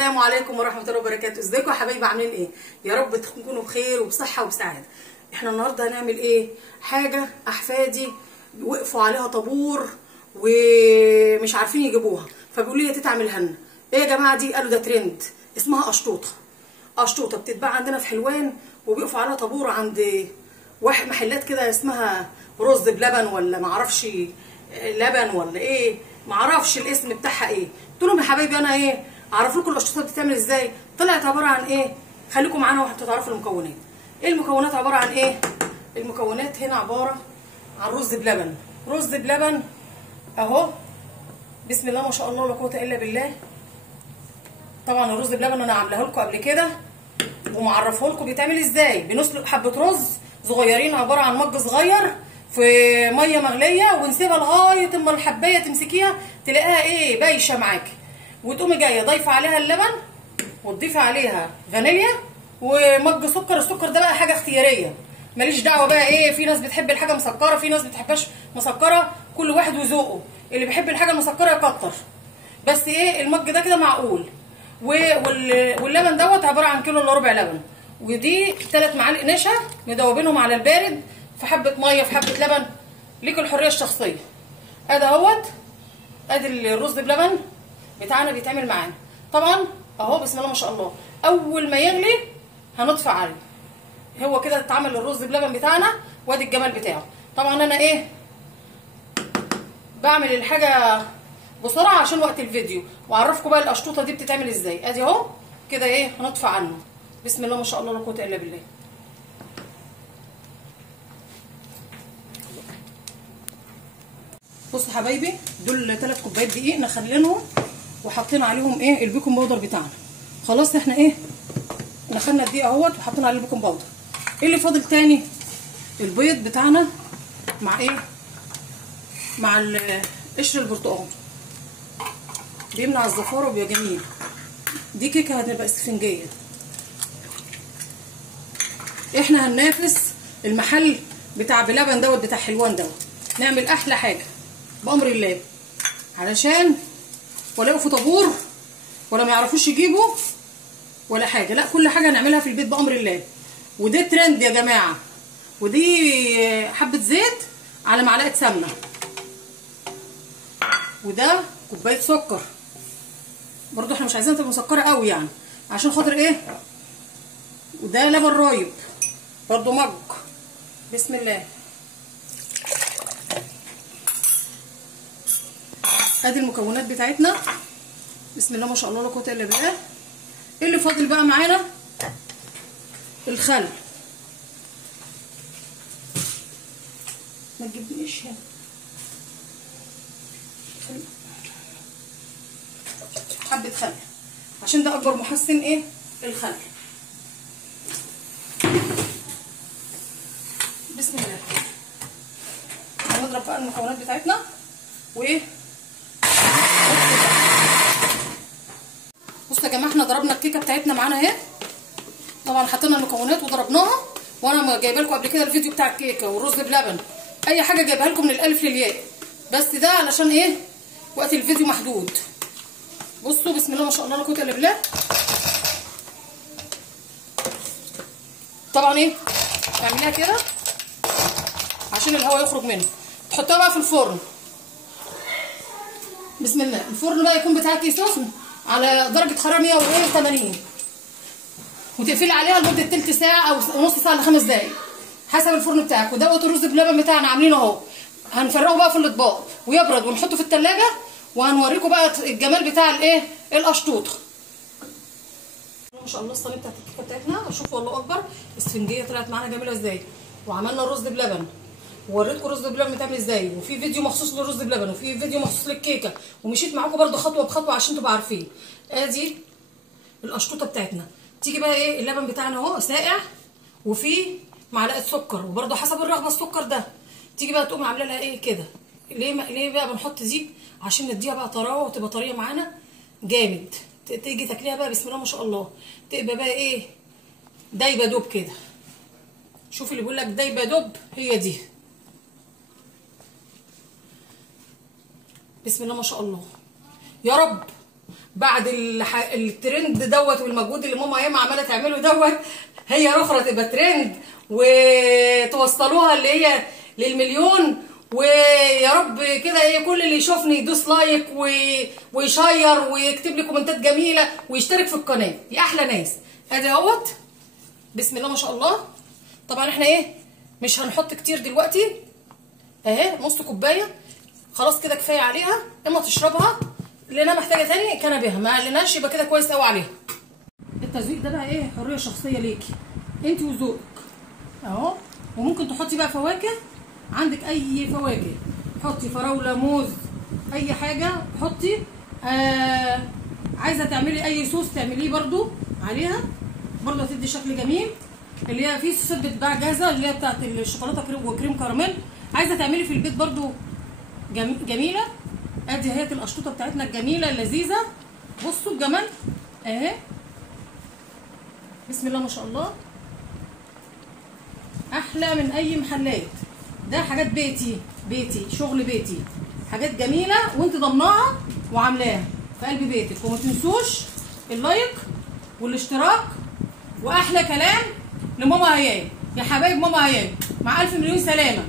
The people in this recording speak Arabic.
السلام عليكم ورحمه الله وبركاته. ازيكم يا حبايبي؟ عاملين ايه؟ يا رب تكونوا بخير وبصحه وبسعاده. احنا النهارده هنعمل ايه؟ حاجه احفادي وقفوا عليها طابور ومش عارفين يجيبوها، فبيقولوا لي يا تيتا اعملها لنا. ايه يا جماعه دي؟ قالوا ده ترند، اسمها قشطوطه. قشطوطه بتتباع عندنا في حلوان، وبيقفوا عليها طابور عند واحد محلات كده اسمها رز بلبن ولا معرفش لبن ولا ايه، معرفش الاسم بتاعها ايه. قلت لهم يا حبايبي انا ايه اعرف لكم القشطوطه بتتعمل ازاي. طلعت عباره عن ايه؟ خليكم معانا وانتوا تعرفوا المكونات. ايه المكونات؟ عباره عن ايه؟ المكونات هنا عباره عن رز بلبن. رز بلبن اهو، بسم الله ما شاء الله لا قوه الا بالله. طبعا الرز بلبن انا عاملاه لكم قبل كده ومعرفه لكم بيتعمل ازاي. بنسلق حبه رز صغيرين عباره عن مج صغير في ميه مغليه، ونسيبها لغايه اما الحبايه تمسكيها تلاقيها ايه بايشه معاكي، وتقومي جايه ضايفه عليها اللبن وتضيفي عليها فانيليا ومج سكر. السكر ده بقى حاجه اختياريه، ماليش دعوه بقى ايه، في ناس بتحب الحاجه مسكره، في ناس بتحبهاش مسكره، كل واحد وذوقه. اللي بيحب الحاجه المسكره يكتر، بس ايه المج ده كده معقول. واللبن دوت عباره عن كيلو الا ربع لبن، ودي 3 معالق نشا مدوبينهم على البارد في حبه ميه في حبه لبن، ليك الحريه الشخصيه. ادي اهوت، ادي الرز بلبن بتاعنا بيتعمل معانا. طبعا اهو بسم الله ما شاء الله، اول ما يغلي هنطفي عليه. هو كده اتعمل الرز بلبن بتاعنا، وادي الجمال بتاعه. طبعا انا ايه بعمل الحاجه بسرعه عشان وقت الفيديو، واعرفكم بقى القشطوطه دي بتتعمل ازاي. ادي اهو كده ايه هنطفي عنه. بسم الله ما شاء الله لا قوه الا بالله. بصوا حبايبي، دول 3 كوبايات دقيق نخلينهم وحاطين عليهم ايه البيكنج باودر بتاعنا. خلاص احنا ايه نخلنا الدقيق اهوت وحطينا عليه البيكنج باودر. ايه اللي فاضل تاني؟ البيض بتاعنا مع ايه، مع قشر البرتقال، بيمنع الزفاره وبيبقى جميل. دي كيكه هتبقى اسفنجيه. احنا هننافس المحل بتاع بلبن دوت بتاع حلوان دوت، نعمل احلى حاجه بامر الله، علشان ولا يقفوا طابور ولا ما يعرفوش يجيبوا ولا حاجه. لا، كل حاجه هنعملها في البيت بامر الله. وده ترند يا جماعه. ودي حبه زيت على معلقه سمنه، وده كوبايه سكر. برضو احنا مش عايزينها تبقى مسكره قوي يعني، عشان خاطر ايه. وده لبن رايب برضو مج. بسم الله. ادي المكونات بتاعتنا، بسم الله ما شاء الله لا قوه الا بالله. ايه اللي فاضل بقى معانا؟ الخل. ما تجيبنيش هنا. حبه خل، عشان ده اكبر محسن ايه الخل. بسم الله. هنضرب بقى المكونات بتاعتنا وايه. بصوا يا جماعه، احنا ضربنا الكيكه بتاعتنا معانا اهي. طبعا حطينا المكونات وضربناها، وانا جايبه لكم قبل كده الفيديو بتاع الكيكه والرز بلبن، اي حاجه جايبها لكم من الالف للياء، بس ده علشان ايه وقت الفيديو محدود. بصوا بسم الله ما شاء الله لا قوه الا بالله. طبعا ايه اعمليها كده عشان الهواء يخرج منه. تحطها بقى في الفرن. بسم الله. الفرن بقى يكون بتاعك سخن على درجه حراره 180، وتقفلي عليها لمده تلت ساعه او نص ساعه ل5 دقايق حسب الفرن بتاعك. ودوت الرز بلبن بتاعنا عاملينه اهو. هنفرقه بقى في الاطباق ويبرد ونحطه في التلاجة، وهنوريكم بقى الجمال بتاع الايه القشطوطه. ما شاء الله الصينيه بتاعت الكيكه بتاعتنا، شوفوا الله اكبر اسفنجيه طلعت معانا جميله ازاي. وعملنا الرز بلبن ووريتكم الرز بلبن بتعمل ازاي، وفي فيديو مخصوص للرز بلبن وفي فيديو مخصوص للكيكه، ومشيت معاكم برده خطوه بخطوه عشان تبقوا عارفين. ادي القشطوطه بتاعتنا. تيجي بقى ايه اللبن بتاعنا اهو ساقع وفيه معلقه سكر، وبرده حسب الرغبه السكر ده. تيجي بقى تقوم عامله لها ايه كده. ليه بقى بنحط دي؟ عشان نديها بقى طراوه وتبقى طريه معانا جامد. تيجي تاكليها بقى بسم الله ما شاء الله، تبقى بقى ايه دايبه دوب كده. شوف اللي بيقول لك دايبه دوب، هي دي. بسم الله ما شاء الله. يا رب بعد الترند دوت والمجهود اللي ماما ايام عماله تعمله دوت، هي اخرى تبقى ترند وتوصلوها اللي هي للمليون. ويا رب كده ايه كل اللي يشوفني يدوس لايك ويشير ويكتب لي كومنتات جميله ويشترك في القناه. يا احلى ناس. ادي اهوت بسم الله ما شاء الله. طبعا احنا ايه مش هنحط كتير دلوقتي اهي، نص كوبايه خلاص كده كفايه عليها. اما تشربها لانها محتاجه تاني كان بها، ما قلناش يبقى كده كويس قوي عليها. التزويق ده بقى ايه حريه شخصيه ليكي انت وذوقك اهو. وممكن تحطي بقى فواكه عندك، اي فواكه حطي، فراوله، موز، اي حاجه حطي. عايزه تعملي اي صوص تعمليه برضو عليها، برضو هتدي شكل جميل. اللي هي في صوصات بتتباع جاهزه اللي هي بتاعت الشوكولاته وكريم كراميل، عايزه تعملي في البيت برضو جميله. ادي اهي القشطوطه بتاعتنا الجميله اللذيذه. بصوا الجمال اهي بسم الله ما شاء الله، احلى من اي محلات. ده حاجات بيتي شغل بيتي، حاجات جميله وانت ضمناها وعاملاها في قلب بيتك. وما تنسوش اللايك والاشتراك. واحلى كلام لماما هيام. يا حبايب ماما هيام مع الف مليون سلامه.